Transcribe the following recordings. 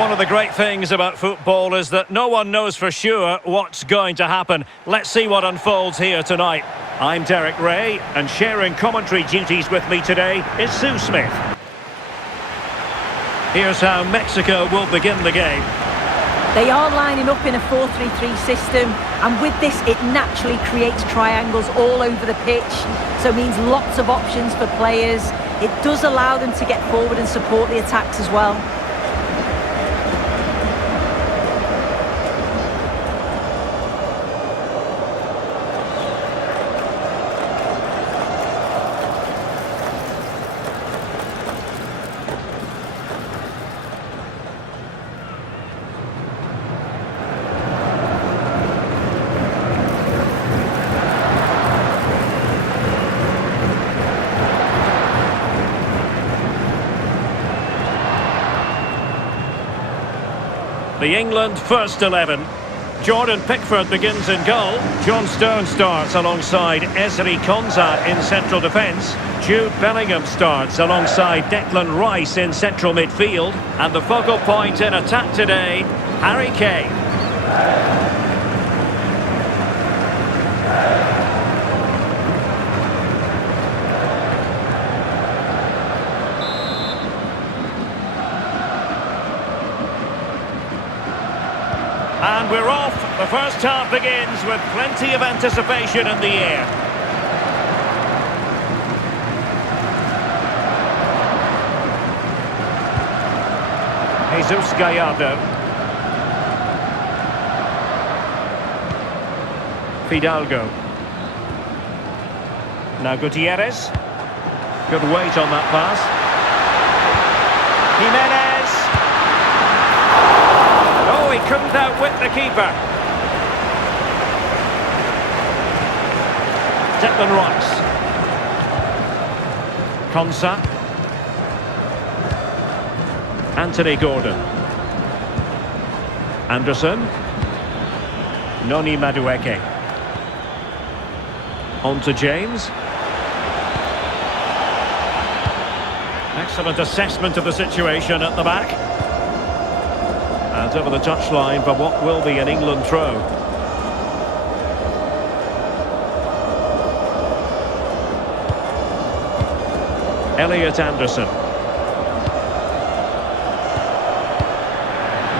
One of the great things about football is that no one knows for sure what's going to happen. Let's see what unfolds here tonight. I'm Derek Ray, and sharing commentary duties with me today is Sue Smith. Here's how Mexico will begin the game. They are lining up in a 4-3-3 system, and with this it naturally creates triangles all over the pitch, so it means lots of options for players. It does allow them to get forward and support the attacks as well. The England first 11. Jordan Pickford begins in goal. John Stones starts alongside Ezri Konsa in central defence. Jude Bellingham starts alongside Declan Rice in central midfield. And the focal point in attack today, Harry Kane. And we're off. The first half begins with plenty of anticipation in the air. Jesus Gallardo. Fidalgo. Now Gutierrez. Good weight on that pass. Jimenez. He couldn't outwit the keeper. Declan Rice. Konsa. Anthony Gordon. Anderson. Noni Madueke. On to James. Excellent assessment of the situation at the back. And over the touchline for what will be an England throw. Elliot Anderson.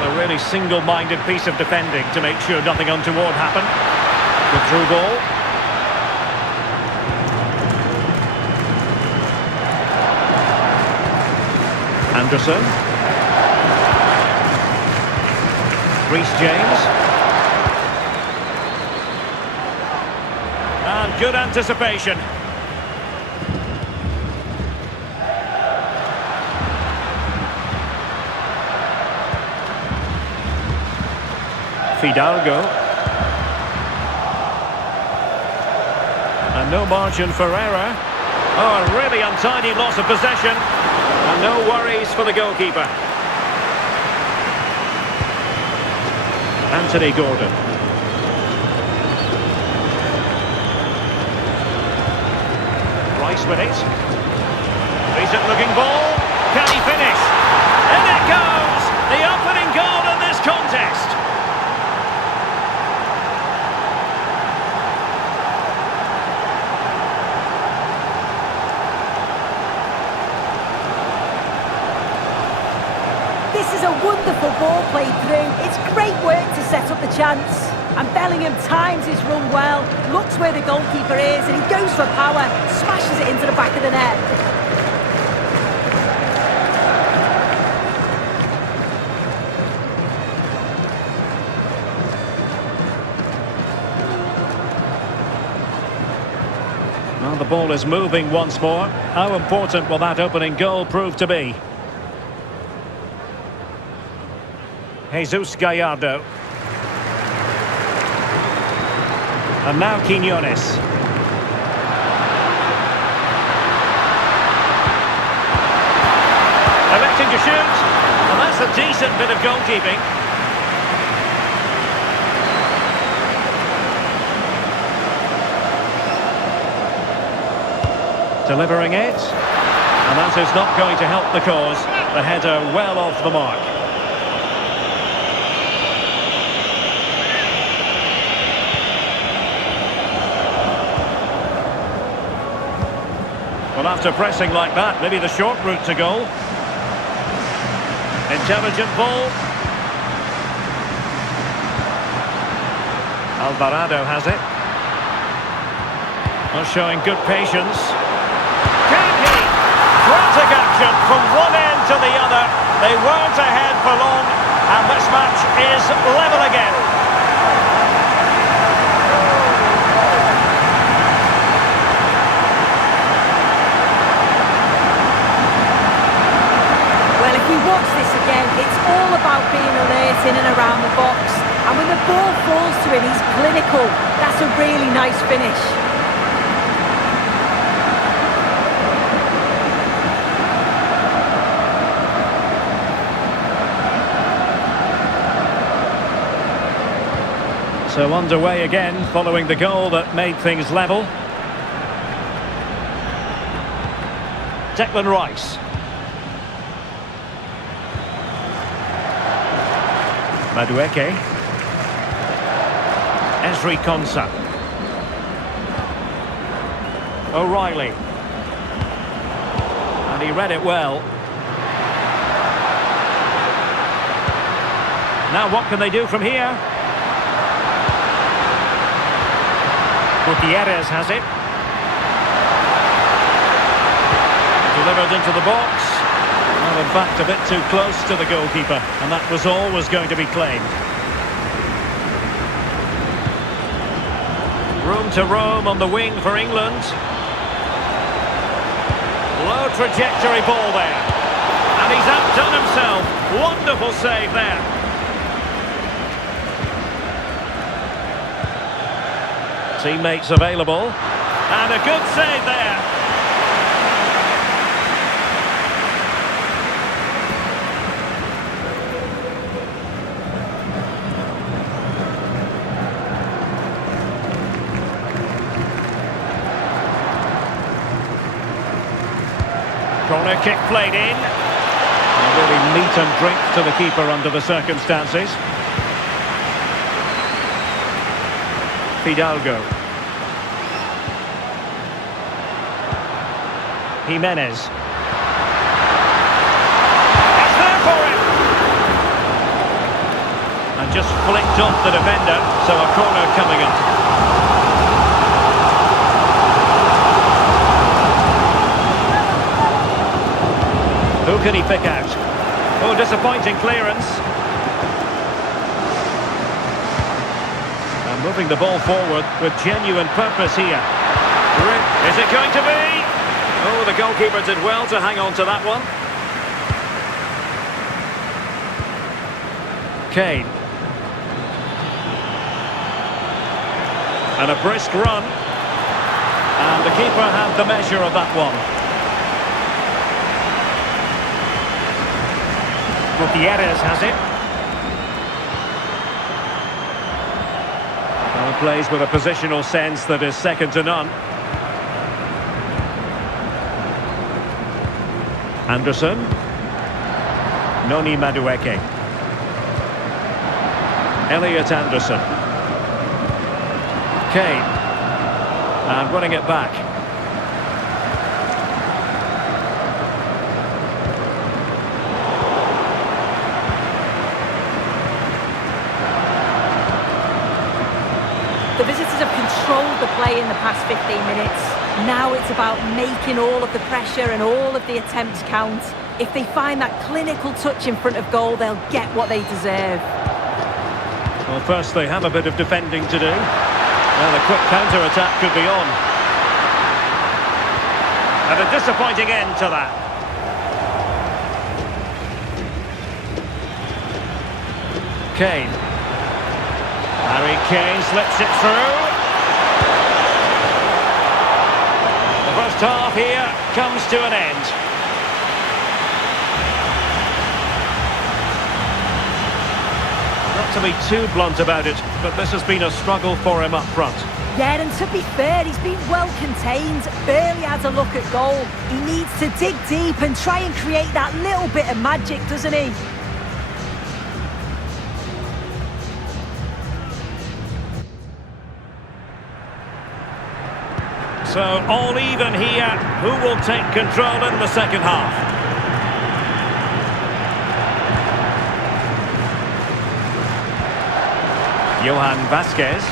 A really single-minded piece of defending to make sure nothing untoward happened. The through ball. Anderson. Reece James. And good anticipation. Fidalgo. And no margin for error. Oh, a really untidy loss of possession. And no worries for the goalkeeper. Anthony Gordon. Rice with it. Decent looking ball. Can he finish? In it goes! The opening goal in this contest. This is a wonderful ball played through. It's great work to set up the chance. And Bellingham times his run well, looks where the goalkeeper is, and he goes for power, smashes it into the back of the net. Well, the ball is moving once more. How important will that opening goal prove to be? Jesus Gallardo. And now Quinones. Electing to shoot. And that's a decent bit of goalkeeping. Delivering it. And that is not going to help the cause. The header well off the mark. Well, after pressing like that, maybe the short route to goal. Intelligent ball. Alvarado has it. Well, showing good patience. Can he? Frantic action from one end to the other. They weren't ahead for long, and this match is level again. Well, if we watch this again, it's all about being alert in and around the box. And when the ball falls to him, he's clinical. That's a really nice finish. So underway again, following the goal that made things level. Declan Rice. Madueke. Ezri Konsa. O'Reilly. And he read it well. Now what can they do from here? Gutierrez has it. Delivered into the box. Well, in fact, a bit too close to the goalkeeper, and that was always going to be claimed. Room to roam on the wing for England. Low trajectory ball there. And he's outdone himself. Wonderful save there. Teammates available. And a good save there. Corner kick played in. And really meat and drink to the keeper under the circumstances. Fidalgo. Jimenez. It's there for him! And just flicked off the defender, so a corner coming up. Who can he pick out? Oh, disappointing clearance. And moving the ball forward with genuine purpose here. Is it going to be? Oh, the goalkeeper did well to hang on to that one. Kane. And a brisk run. And the keeper had the measure of that one. Gutierrez has it. Well, plays with a positional sense that is second to none. Anderson. Noni Madueke. Elliot Anderson. Kane. And running it back. The visitors have controlled the play in the past 15 minutes. Now it's about making all of the pressure and all of the attempts count. If they find that clinical touch in front of goal, they'll get what they deserve. Well, first they have a bit of defending to do. Well, a quick counter-attack could be on. And a disappointing end to that. Kane. Harry Kane slips it through. The first half here comes to an end. Not to be too blunt about it, but this has been a struggle for him up front. Yeah, and to be fair, he's been well contained, barely had a look at goal. He needs to dig deep and try and create that little bit of magic, doesn't he? So all even here. Who will take control in the second half? Johan Vasquez.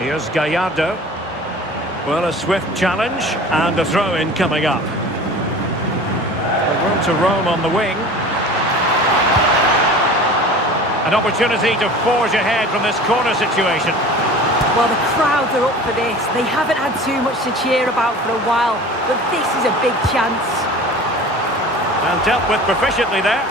Here's Gallardo. Well, a swift challenge and a throw-in coming up. Room to roam on the wing. An opportunity to forge ahead from this corner situation. Well, the crowds are up for this. They haven't had too much to cheer about for a while, but this is a big chance. And dealt with proficiently there.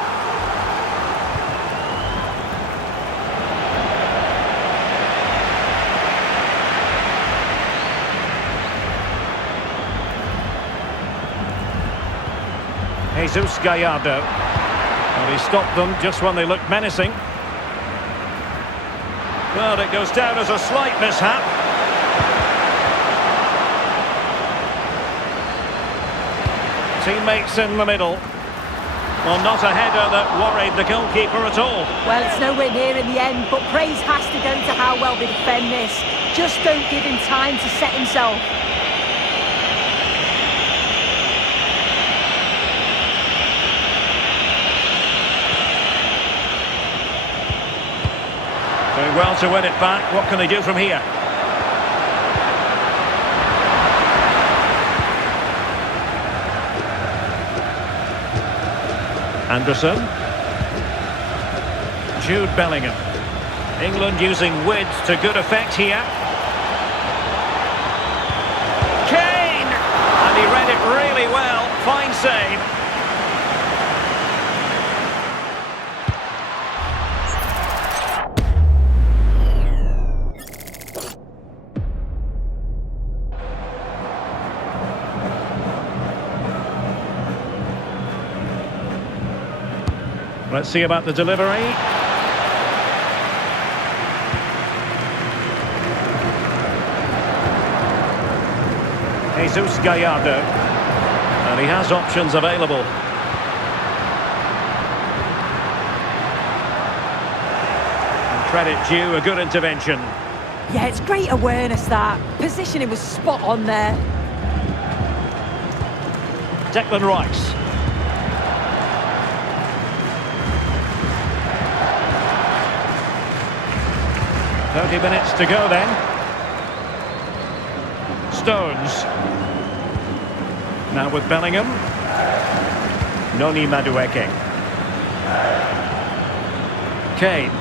Jesus Gallardo. Well, he stopped them just when they looked menacing. Well, it goes down as a slight mishap. Teammates in the middle. Well, not a header that worried the goalkeeper at all. Well, it's nowhere near in the end, but praise has to go to how well they defend this. Just don't give him time to set himself. Doing well to win it back. What can they do from here? Anderson. Jude Bellingham. England using width to good effect here. Kane! And he read it really well. Fine save. Let's see about the delivery. Jesus Gallardo. And he has options available. And credit due, a good intervention. Yeah, it's great awareness that. Positioning was spot on there. Declan Rice. .30 minutes to go then. Stones. Now with Bellingham. Noni Madueke. Kane.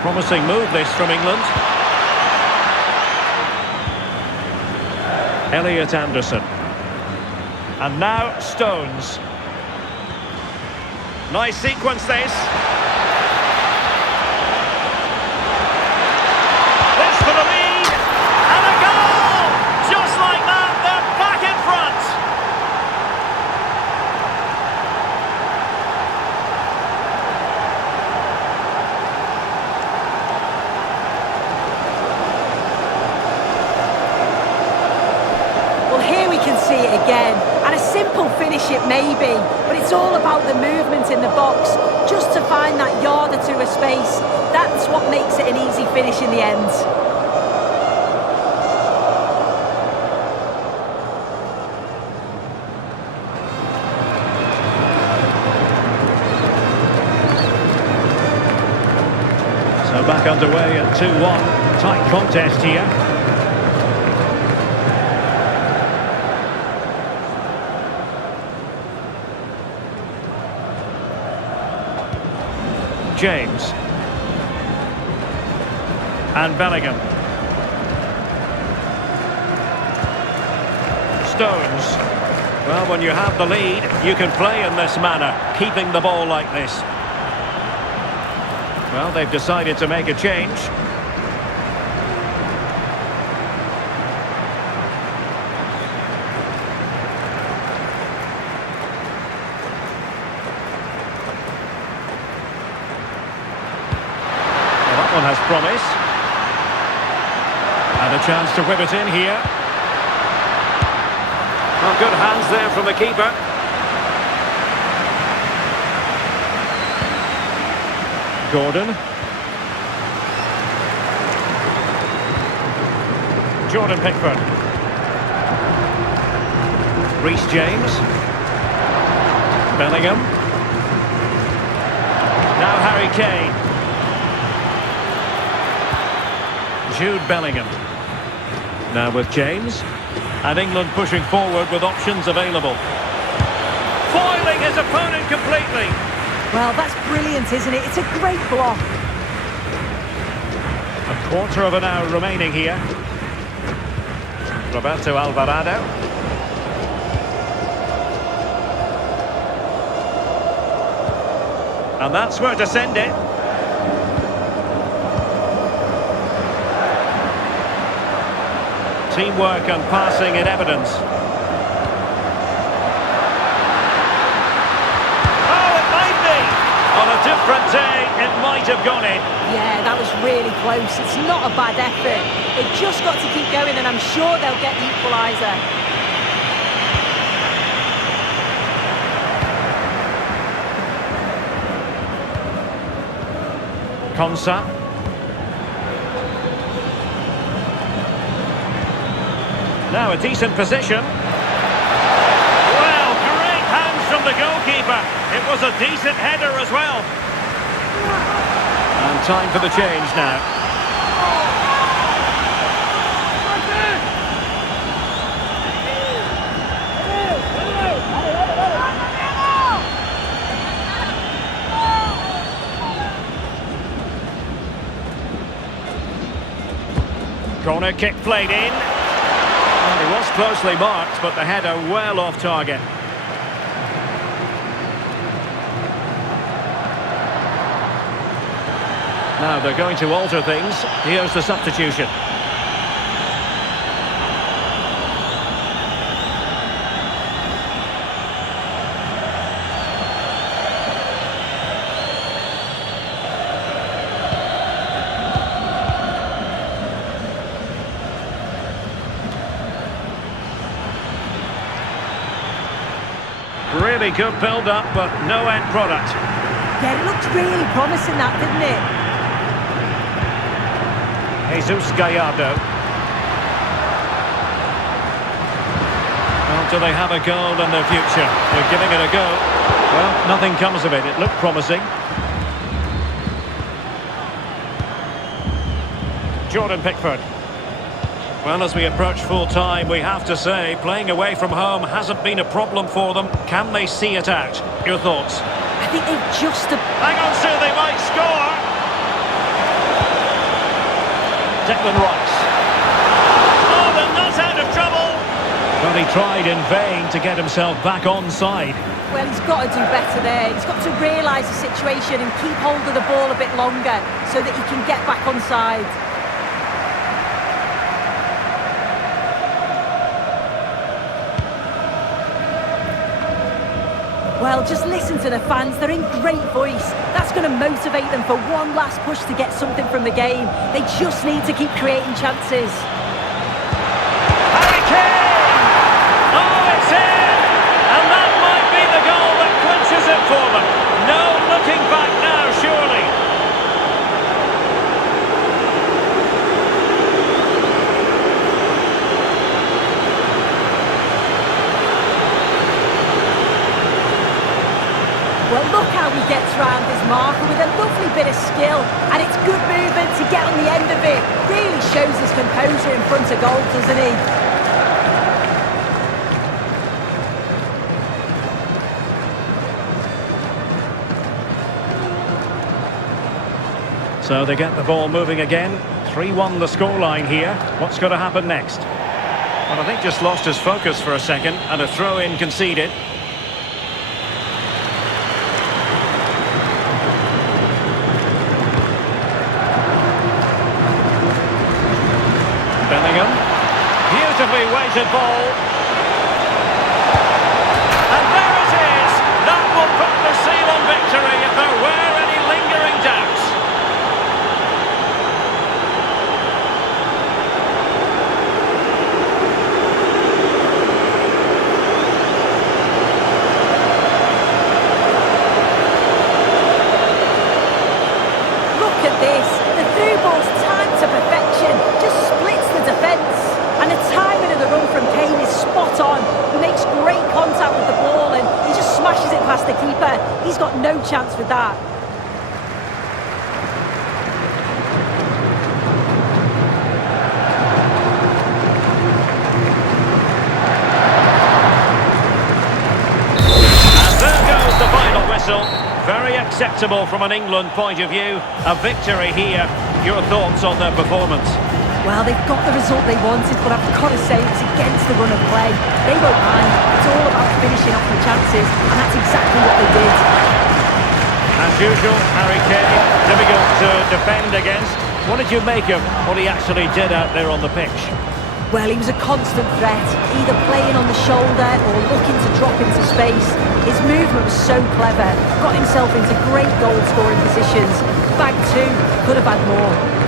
Promising move this from England. Elliot Anderson. And now Stones. Nice sequence this. For the lead, and a goal! Just like that, they're back in front! Well, here we can see it again, and a simple finish it may be, but it's all about the movement in the box, just to find that yard or two of space. That's what makes it an easy finish in the end. Back underway at 2-1. Tight contest here. James. And Bellingham. Stones. Well, when you have the lead, you can play in this manner, keeping the ball like this. Well, they've decided to make a change. Well, that one has promise. And a chance to whip it in here. Well, good hands there from the keeper. Gordon. Jordan Pickford. Reece James. Bellingham. Now Harry Kane. Jude Bellingham. Now with James. And England pushing forward with options available. Foiling his opponent completely. Well, that's brilliant, isn't it? It's a great block. A quarter of an hour remaining here. Roberto Alvarado. And that's where to send it. Teamwork and passing in evidence. Oh, it might be! On a different day, it might have gone in. Yeah, that was really close. It's not a bad effort. They've just got to keep going, and I'm sure they'll get the equaliser. Konsa. Now a decent position. Well, great hands from the goalkeeper. It was a decent header as well. And time for the change now. Corner kick played in. Well, he was closely marked, but the header well off target. Now they're going to alter things. Here's the substitution. Really good build-up, but no end product. Yeah, it looked really promising, that, didn't it? Jesus Gallardo. Well, do they have a goal in their future? They're giving it a go. Well, nothing comes of it. It looked promising. Jordan Pickford. Well, as we approach full-time, we have to say, playing away from home hasn't been a problem for them. Can they see it out? Your thoughts? I think they've just... Hang on, Sue, they might score! Declan Rice. Oh, they're not out of trouble! But he tried in vain to get himself back on side. Well, he's got to do better there. He's got to realise the situation and keep hold of the ball a bit longer so that he can get back on side. Well, just listen to the fans. They're in great voice. That's going to motivate them for one last push to get something from the game. They just need to keep creating chances. Harry Kane! Oh, it's in! And that might be the goal that clinches it for them. No looking back now, surely. Well, look how he gets round his marker with a lovely bit of skill, and it's good movement to get on the end of it. Really shows his composure in front of goal, doesn't he? So they get the ball moving again. 3-1 the scoreline here. What's going to happen next? Well, I think just lost his focus for a second, and a throw-in conceded. Bellingham. Beautifully weighted ball. And there it is! That will put the seal on victory if there were any lingering doubts. chance with that. And there goes the final whistle. Very acceptable from an England point of view. A victory here. Your thoughts on their performance? Well, they've got the result they wanted, but I've got to say it's against the run of play. They won't mind. It's all about finishing off the chances, and that's exactly what they did. As usual, Harry Kane, difficult to defend against. What did you make of what he actually did out there on the pitch? Well, he was a constant threat, either playing on the shoulder or looking to drop into space. His movement was so clever, got himself into great goal-scoring positions. Bag two, could have had more.